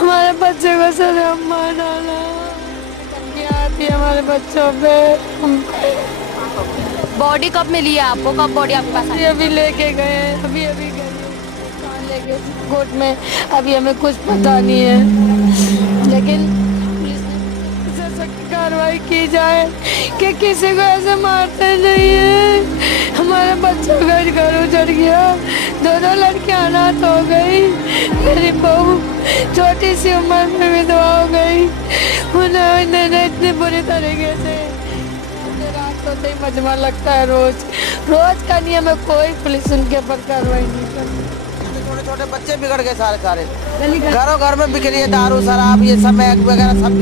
हमारे बच्चे को सलाम डाला आती है हमारे बच्चों पे। बॉडी कब मिली है आपको? कब बॉडी आपके पास आई? अभी लेके गए, अभी गए कहाँ लेके कोर्ट में, अभी हमें कुछ पता नहीं है, लेकिन पुलिस ने सख्त कार्रवाई की जाए कि किसी को ऐसे मारते नहीं है। हमारे बच्चों का घर उजड़ गया, दोनों लड़कियां अनाथ हो गई, मेरी बहू छोटी सी उम्र में विधवा हो गई। उन्होंने इतनी बुरी तरीके से रात होते ही मजमा लगता है, रोज का नियम है, कोई पुलिस उनके ऊपर कार्रवाई नहीं करती। छोटे छोटे बच्चे बिगड़ गए सारे घरों घर में बिक रही है दारू शराब ये सब मैग वगैरह सब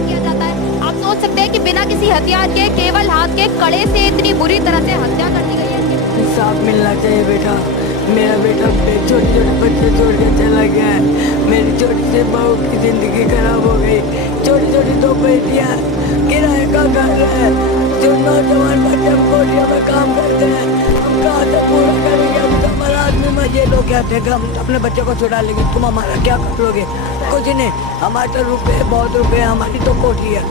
किया जाता है। आप सोच सकते हैं कि बिना किसी हथियार के, केवल हाथ के कड़े से इतनी बुरी तरह से हत्या कर दी गई है। इंसाफ मिलना चाहिए बेटा, मेरा बेटा छोटे छोटे बच्चे छोड़ के चला गया है, मेरी छोटी सी बहू की जिंदगी खराब हो गई, छोटी छोटी दो बेटियां, किराए का घर है, जो नौजवान बच्चे कोरिया में काम करते हैं, हम कहाँ से पूरा करेंगे? हम हमारा आदमी में ये लोग कहते हैं कि हम अपने बच्चे को छुड़ा लेंगे, तुम हमारा क्या कर लोगे? कुछ नहीं, हमारे तो रुपए बहुत रुपए, हमारी तो कोठी है।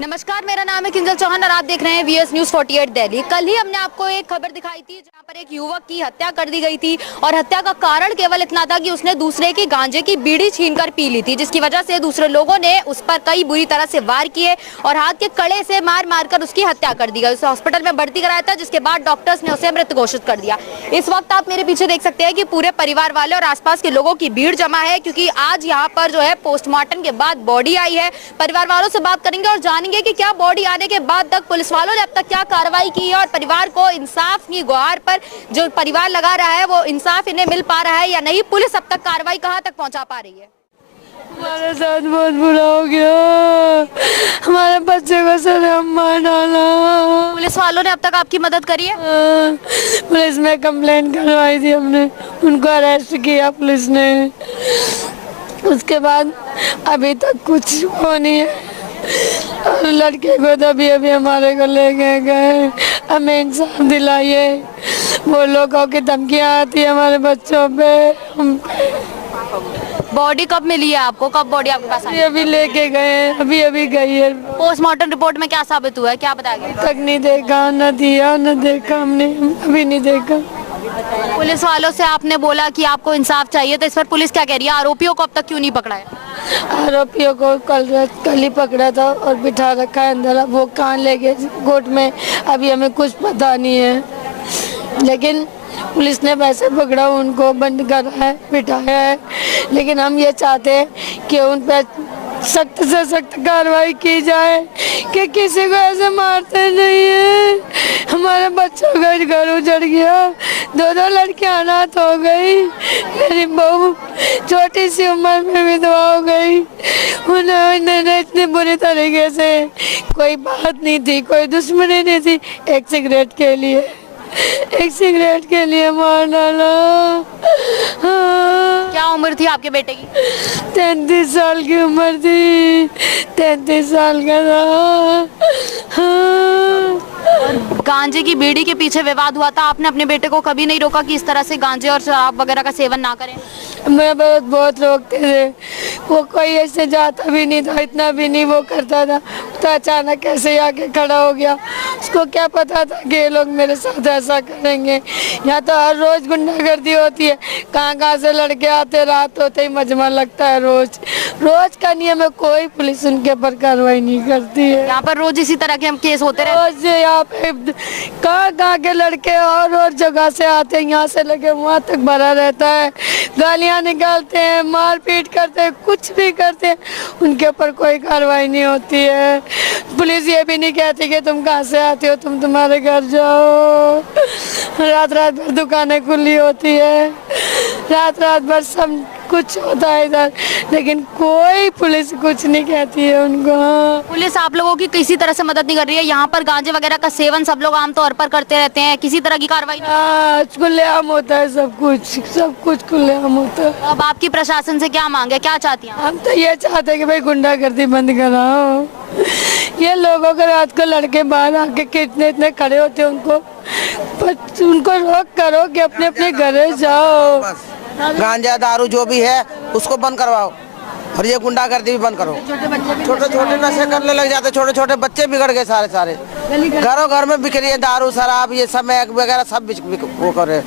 नमस्कार, मेरा नाम है किंजल चौहान और आप देख रहे हैं वीएस न्यूज 48 दिल्ली। कल ही हमने आपको एक खबर दिखाई थी जहां पर एक युवक की हत्या कर दी गई थी और हत्या का कारण केवल इतना था कि उसने दूसरे की गांजे की बीड़ी छीनकर पी ली थी, जिसकी वजह से दूसरे लोगों ने उस पर कई बुरी तरह से वार किए और हाथ के कड़े से मार मारकर उसकी हत्या कर दी गई। उसे हॉस्पिटल में भर्ती कराया था, जिसके बाद डॉक्टर्स ने उसे मृत घोषित कर दिया। इस वक्त आप मेरे पीछे देख सकते हैं कि पूरे परिवार वाले और आसपास के लोगों की भीड़ जमा है, क्योंकि आज यहाँ पर जो है पोस्टमार्टम के बाद बॉडी आई है। परिवार वालों से बात करेंगे और जानेंगे कि क्या बॉडी आने के बाद तक पुलिस वालों ने अब तक क्या कार्रवाई की है और परिवार को इंसाफ की गुहार पर जो परिवार लगा रहा है वो इंसाफ इन्हें मिल पा रहा है या नहीं। पुलिस अब तक कार्रवाई कहां तक पहुंचा पा रही है? हमारे साथ बहुत बुरा हो गया, हमारे बच्चे को सलाम मार डाला। पुलिस वालों ने अब तक आपकी मदद करी है? पुलिस में कंप्लेंट करवाई थी हमने, उनको अरेस्ट किया पुलिस ने, उसके बाद अभी तक कुछ हो नहीं है। और लड़के को तो अभी हमारे को ले गए, हमें इंसाफ दिलाइए। वो लोगों की धमकियाँ आती है हमारे बच्चों पे, हम पे। बॉडी कब मिली है आपको? कब बॉडी आपके पास आई? अभी लेके गए, अभी गई है। पोस्टमार्टम रिपोर्ट में क्या साबित हुआ है, क्या बताया गया? तक नहीं देखा, न दिया न देखा, हमने अभी नहीं देखा। पुलिस वालों से आपने बोला कि आपको इंसाफ चाहिए, तो इस पर पुलिस क्या कह रही है? आरोपियों को अब तक क्यों नहीं पकड़ा है? आरोपियों को कल ही पकड़ा था और बिठा रखा है अंदर, वो कहाँ ले गए कोर्ट में अभी हमें कुछ पता नहीं है, लेकिन पुलिस ने वैसे पकड़ा, उनको बंद करा है, बिठाया है। लेकिन हम ये चाहते हैं कि उन पर सख्त से सख्त कार्रवाई की जाए कि किसी को ऐसे मारते नहीं है। हमारे बच्चों का घर उजड़ गया, दोनों लड़कियां अनाथ हो गई, मेरी बहू छोटी सी उम्र में विधवा हो गई। उन्होंने इतनी बुरी तरीके से, कोई बात नहीं थी, कोई दुश्मनी नहीं थी, एक सिगरेट के लिए मार डाला। क्या उम्र थी आपके बेटे की? 33 साल की उम्र थी, 33 साल का था। गांजे की बीड़ी के पीछे विवाद हुआ था, आपने अपने बेटे को कभी नहीं रोका कि इस तरह से गांजे और शराब वगैरह का सेवन ना करें? मैं बहुत रोकते थे, वो कोई ऐसे जाता भी नहीं था, इतना भी नहीं वो करता था, तो अचानक कैसे आके खड़ा हो गया। उसको क्या पता था कि ये लोग मेरे साथ ऐसा करेंगे। यहाँ तो हर रोज गुंडागर्दी होती है, कहाँ से लड़के आते, रात होते ही मजमा लगता है। रोज का नियम है, कोई पुलिस उनके ऊपर कार्रवाई नहीं करती है। यहाँ पर रोज इसी तरह के हम केस होते रहे। रोज यहाँ पे कहाँ के लड़के और जगह से आते हैं, यहाँ से लगे वहाँ तक भरा रहता है, गालियाँ निकालते हैं, मारपीट करते हैं, कुछ भी करते हैं, उनके ऊपर कोई कार्रवाई नहीं होती है। पुलिस ये भी नहीं कहती कि तुम कहाँ से आते हो, तुम तुम्हारे घर जाओ। रात भर दुकानें खुली होती है, रात भर सब कुछ होता है इधर, लेकिन कोई पुलिस कुछ नहीं कहती है उनको। पुलिस आप लोगों की किसी तरह से मदद नहीं कर रही है? यहाँ पर गांजे वगैरह का सेवन सब लोग आमतौर पर करते रहते हैं, किसी तरह की कार्रवाई नहीं? खुलेआम होता है सब कुछ खुलेआम होता है। अब आपकी प्रशासन से क्या मांग है, क्या चाहती हैं? हम तो ये चाहते हैं कि भाई गुंडागर्दी बंद कराओ। ये लोगों को रात को लड़के बाहर आके कितने इतने खड़े होते हैं, उनको रोक करो कि अपने अपने घरे जाओ। गांजा दारू जो भी है उसको बंद करवाओ और ये गुंडागर्दी भी बंद करो। छोटे छोटे नशे करने लग जाते, छोटे छोटे बच्चे बिगड़ गए सारे। घरों घर में बिक रही है दारू शराब, ये सब वगैरह सब वो कर रहे,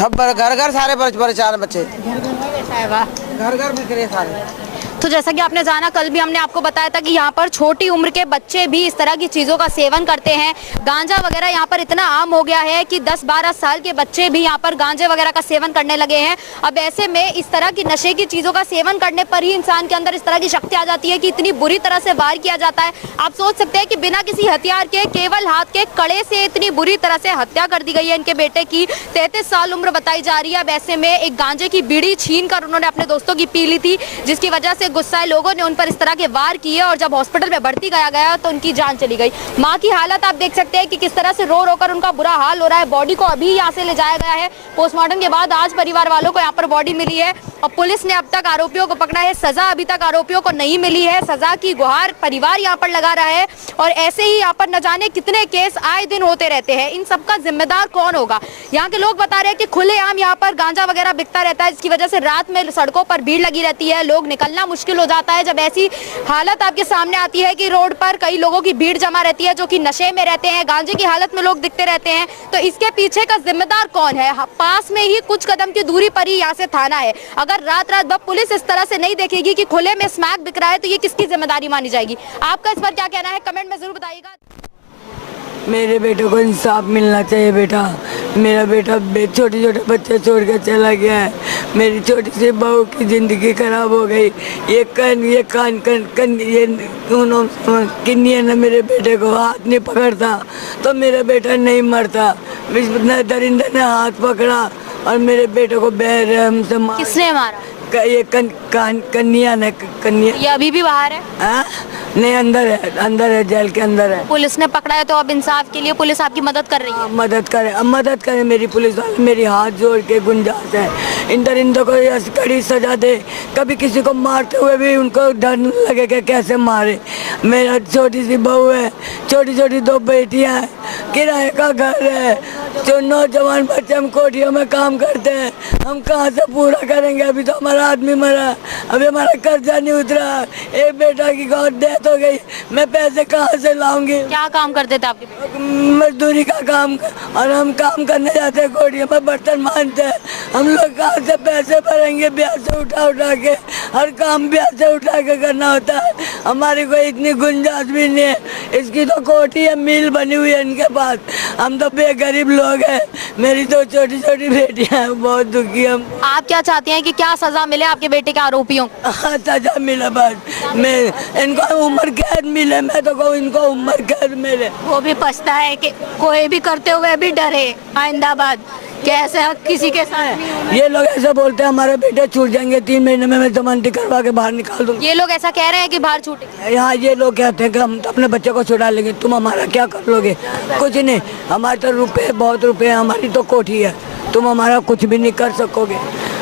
सब घर सारे परेशान बच्चे, घर बिक रहे हैं सारे। तो जैसा कि आपने जाना, कल भी हमने आपको बताया था कि यहाँ पर छोटी उम्र के बच्चे भी इस तरह की चीज़ों का सेवन करते हैं। गांजा वगैरह यहाँ पर इतना आम हो गया है कि 10-12 साल के बच्चे भी यहाँ पर गांजे वगैरह का सेवन करने लगे हैं। अब ऐसे में इस तरह की नशे की चीज़ों का सेवन करने पर ही इंसान के अंदर इस तरह की शक्ति आ जाती है कि इतनी बुरी तरह से वार किया जाता है। आप सोच सकते हैं कि बिना किसी हथियार के, केवल हाथ के कड़े से इतनी बुरी तरह से हत्या कर दी गई है इनके बेटे की। 33 साल उम्र बताई जा रही है। अब ऐसे में एक गांजे की बीड़ी छीन कर उन्होंने अपने दोस्तों की पी ली थी, जिसकी वजह से गुस्साए लोगों ने उन पर इस तरह के वार किए और जब हॉस्पिटल में भर्ती कराया गया तो उनकी जान चली गई। मां की हालत आप देख सकते हैं कि किस तरह से रो रो कर उनका बुरा हाल हो रहा है। बॉडी को अभी यहां से ले जाया गया है। पोस्टमार्टम के बाद आज परिवार वालों को यहां पर बॉडी मिली है और पुलिस ने अब तक आरोपियों को पकड़ा है। सजा अभी तक आरोपियों को नहीं मिली है। सजा की गुहार परिवार यहां पर लगा रहा है और ऐसे ही यहां पर न जाने कितने केस आए दिन होते रहते हैं। इन सबका जिम्मेदार कौन होगा? यहाँ के लोग बता रहे हैं कि खुलेआम यहाँ पर गांजा वगैरह बिकता रहता है, जिसकी वजह से रात में सड़कों पर भीड़ लगी रहती है, लोग निकलना मुश्किल हो जाता है। जब ऐसी हालत आपके सामने आती है कि रोड पर कई लोगों की भीड़ जमा रहती है जो कि नशे में रहते हैं, गांजे की हालत में लोग दिखते रहते हैं, तो इसके पीछे का जिम्मेदार कौन है? पास में ही कुछ कदम की दूरी पर ही यहाँ से थाना है। अगर रात भर पुलिस इस तरह से नहीं देखेगी कि खुले में स्मैक बिक रहा है तो ये किसकी जिम्मेदारी मानी जाएगी? आपका इस पर क्या कहना है, कमेंट में जरूर बताइएगा। मेरे बेटे को इंसाफ मिलना चाहिए बेटा। मेरा बेटा छोटे छोटे बच्चे छोड़ के चला गया है। मेरी छोटी सी बहू की ज़िंदगी खराब हो गई। ये किन्नी ने मेरे बेटे को हाथ नहीं पकड़ता तो मेरा बेटा नहीं मरता। दरिंदे ने हाथ पकड़ा और मेरे बेटे को बेरहम से मारा। किसने मारा? ये कन्या ने। ये अभी भी बाहर है? नहीं, अंदर है, जेल के अंदर है। पुलिस ने पकड़ा है तो अब इंसाफ के लिए पुलिस आपकी मदद कर रही है? मदद करे मेरी पुलिस वाले। मेरी हाथ जोड़ के गुंजाइश है, इन दरिंदों को कड़ी सजा दे। कभी किसी को मारते हुए भी उनको डर लगे कि कैसे मारे। मेरा छोटी सी बहू है, छोटी छोटी 2 बेटियां हैं, किराए का घर है, जो नौजवान बच्चे हम कोठियों में काम करते हैं, हम कहाँ से पूरा करेंगे? अभी तो हमारा आदमी मरा, अभी हमारा कर्जा नहीं उतरा, एक बेटा की डेथ हो गई, मैं पैसे कहाँ से लाऊंगी? क्या काम करते थे आपके बेटे? मजदूरी का काम, और हम काम करने जाते हैं कोठियों में, बर्तन मांजते हैं। हम लोग कहाँ से पैसे भरेंगे? ब्याज से उठा के, हर काम ब्याज से उठा के करना होता है। हमारी कोई इतनी गुंजाइश भी नहीं है। इसकी तो कोठी है, मिल बनी हुई है इनके पास। हम तो बेगरीब लोग हैं। मेरी तो छोटी छोटी बेटियां हैं, बहुत दुखी हम। आप क्या चाहते हैं कि क्या सजा मिले आपके बेटे के आरोपियों को? हाँ, सजा मिले बस। मैं इनको उम्र कैद मिले, मैं तो कहूँ इनको उम्र कैद मिले। वो भी पछता है कि कोई भी करते हुए भी डरे आइंदाबाद कैसे किसी के साथ। ये लोग ऐसे बोलते हैं हमारे बेटे छूट जाएंगे, 3 महीने में मैं जमानती करवा के बाहर निकाल दूंगा। ये लोग ऐसा कह रहे हैं कि बाहर छूटेंगे? यहाँ ये लोग कहते हैं कि हम तो अपने बच्चे को छुड़ा लेंगे। तुम हमारा क्या कर लोगे? कुछ नहीं। हमारे तो रुपए, बहुत रुपए हैं, हमारी तो कोठी है, तुम हमारा कुछ भी नहीं कर सकोगे।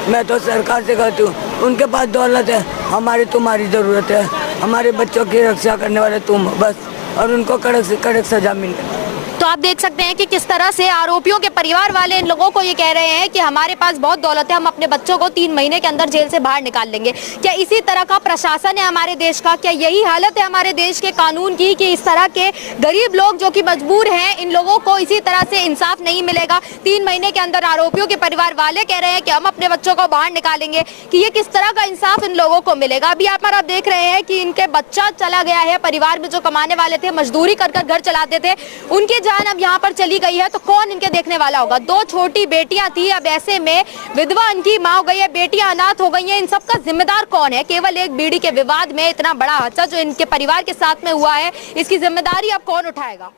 मैं तो सरकार से कहती हूँ, उनके पास दौलत है, हमारी तुम्हारी ज़रूरत है। हमारे बच्चों की रक्षा करने वाले तुम हो बस, और उनको कड़क से कड़क सजा मिले। तो आप देख सकते हैं कि किस तरह से आरोपियों के परिवार वाले इन लोगों को ये कह रहे हैं कि हमारे पास बहुत दौलत है, हम अपने बच्चों को 3 महीने के अंदर जेल से बाहर निकाल लेंगे। क्या इसी तरह का प्रशासन है हमारे देश का? क्या यही हालत है हमारे देश के कानून की कि इस तरह के गरीब लोग जो कि मजबूर हैं, इन लोगों को इसी तरह से इंसाफ नहीं मिलेगा? 3 महीने के अंदर आरोपियों के परिवार वाले कह रहे हैं कि हम अपने बच्चों को बाहर निकालेंगे, कि ये किस तरह का इंसाफ इन लोगों को मिलेगा? अभी आप देख रहे हैं कि इनके बच्चा चला गया है, परिवार में जो कमाने वाले थे, मजदूरी कर घर चलाते थे, उनकी जान अब यहाँ पर चली गई है, तो कौन इनके देखने वाला होगा? 2 छोटी बेटियां थी, अब ऐसे में विधवा इनकी मां हो गई है, बेटियां अनाथ हो गई हैं। इन सब का जिम्मेदार कौन है? केवल एक बीड़ी के विवाद में इतना बड़ा हादसा जो इनके परिवार के साथ में हुआ है, इसकी जिम्मेदारी अब कौन उठाएगा?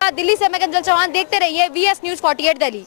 दिल्ली से मैं किंजल चौहान, देखते रहिए VS News 48 दिल्ली।